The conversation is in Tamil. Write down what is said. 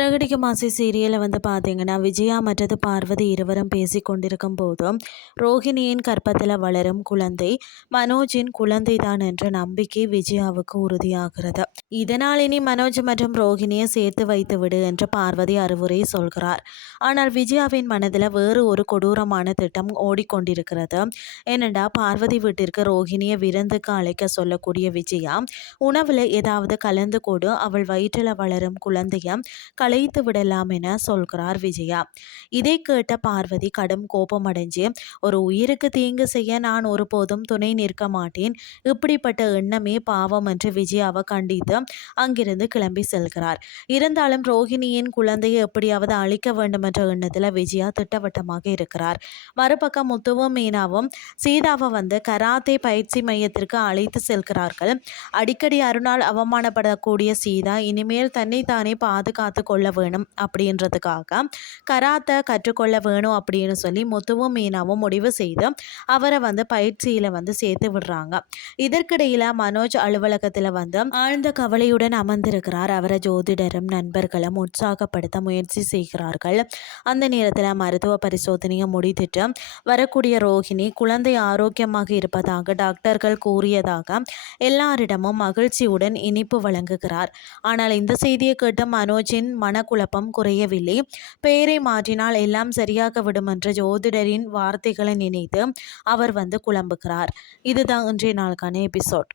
சிறகடிக்க மாசி சீரியலில் பார்த்தீங்கன்னா விஜயா மற்றது பார்வதி இருவரும் பேசி கொண்டிருக்கும் போதும் ரோஹிணியின் கற்பத்தில் வளரும் குழந்தை மனோஜின் குழந்தை தான் என்ற நம்பிக்கை விஜயாவுக்கு உறுதியாகிறது. இதனால் இனி மனோஜ் மற்றும் ரோஹிணியை சேர்த்து வைத்து விடு என்று பார்வதி அறிவுரை சொல்கிறார். ஆனால் விஜயாவின் மனதில் வேறு ஒரு கொடூரமான திட்டம் ஓடிக்கொண்டிருக்கிறது. ஏனென்றா பார்வதி வீட்டிற்கு ரோஹிணியை விருந்துக்கு அழைக்க சொல்லக்கூடிய விஜயா உணவில் ஏதாவது கலந்து கொடு, அவள் வயிற்றில் வளரும் குழந்தைய கலைத்து விடலாம் என சொல்கிறார் விஜயா. இதை கேட்ட பார்வதி கடும் கோபமடைஞ்சு, ஒரு உயிருக்கு தீங்கு செய்ய நான் ஒருபோதும் துணை நிற்க மாட்டேன், இப்படிப்பட்ட எண்ணமே பாவம் என்று விஜயாவை கண்டித்து அங்கிருந்து கிளம்பி செல்கிறார். இருந்தாலும் ரோஹிணியின் குழந்தையை எப்படியாவது அழிக்க வேண்டும் என்ற எண்ணத்தில் விஜயா திட்டவட்டமாக இருக்கிறார். மறுபக்கம் முத்துவும் மீனாவும் சீதாவை கராத்தே பயிற்சி மையத்திற்கு அழைத்து செல்கிறார்கள். அடிக்கடி அருணால் அவமானப்படக்கூடிய சீதா இனிமேல் தன்னைத்தானே பாதுகாத்து கொள்ள வேணும் அப்படின்றதுக்காக கராத்தை கற்றுக்கொள்ள வேணும் அப்படின்னு சொல்லி முத்துவும் மீனாவும் முடிவு செய்து அவரை பயிற்சியில சேர்த்து விடுறாங்க. இதற்கிடையில மனோஜ் அலுவலகத்தில் ஆழ்ந்த கவலையுடன் அமர்ந்திருக்கிறார். அவரை ஜோதிடரும் நண்பர்களும் உற்சாகப்படுத்த முயற்சி செய்கிறார்கள். அந்த நேரத்தில் மருத்துவ பரிசோதனையை முடித்துட்டு வரக்கூடிய ரோஹிணி குழந்தை ஆரோக்கியமாக இருப்பதாக டாக்டர்கள் கூறியதாக எல்லாரிடமும் மகிழ்ச்சியுடன் இனிப்பு வழங்குகிறார். ஆனால் இந்த செய்தியை கேட்ட மனோஜின் மனக்குழப்பம் குறையவில்லை. பெயரை மாற்றினால் எல்லாம் சரியாக விடும் என்ற ஜோதிடரின் வார்த்தைகளை நினைத்து அவர் குழம்புகிறார். இதுதான் இன்றைய நாளுக்கான எபிசோட்.